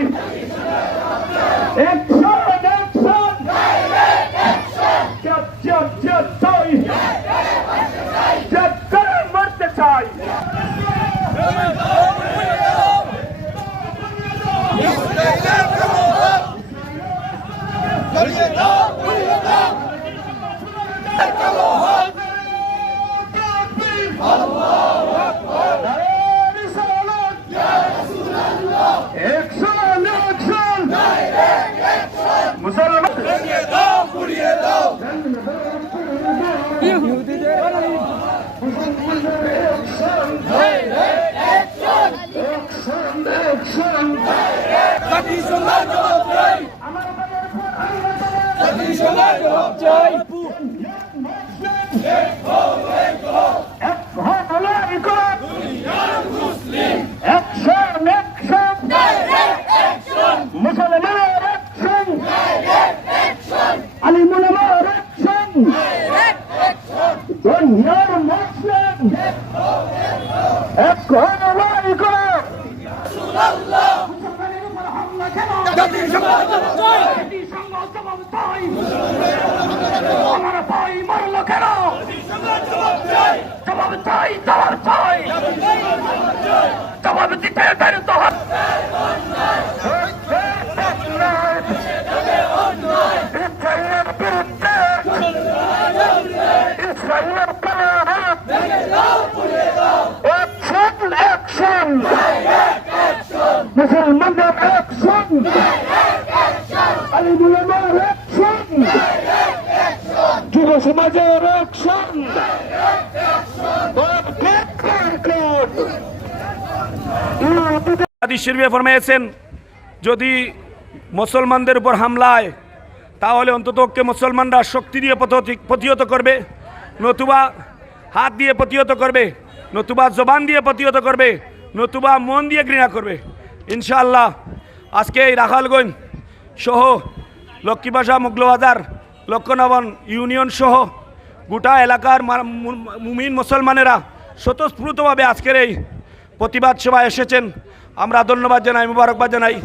চাই, action action, job job job চাই, job করে মরতে চাই। মুসলমানদের অ্যাকশন, আলিম উলামার অ্যাকশন, যুব সমাজের অ্যাকশন। হাদিস শরীফে ফরমায়েছেন, যদি মুসলমানদের উপর হামলায় তাহলে অন্ততপক্ষে মুসলমানরা শক্তি দিয়ে প্রতিহত করবে, নতুবা হাত দিয়ে প্রতিহত করবে, নতুবা জবান দিয়ে প্রতিহত করবে, নতুবা মন দিয়ে ঘৃণা করবে। ইনশাআল্লাহ আজকে এই রাখালগঞ্জ সহ লক্ষ্মীবাসা, মোগলবাজার, লক্ষ্যনবন ইউনিয়ন সহ গোটা এলাকার মুমিন মুসলমানেরা স্বতঃস্ফূর্তভাবে আজকের এই প্রতিবাদ সভায় এসেছেন। আমরা ধন্যবাদ জানাই, মুবারকবাদ জানাই।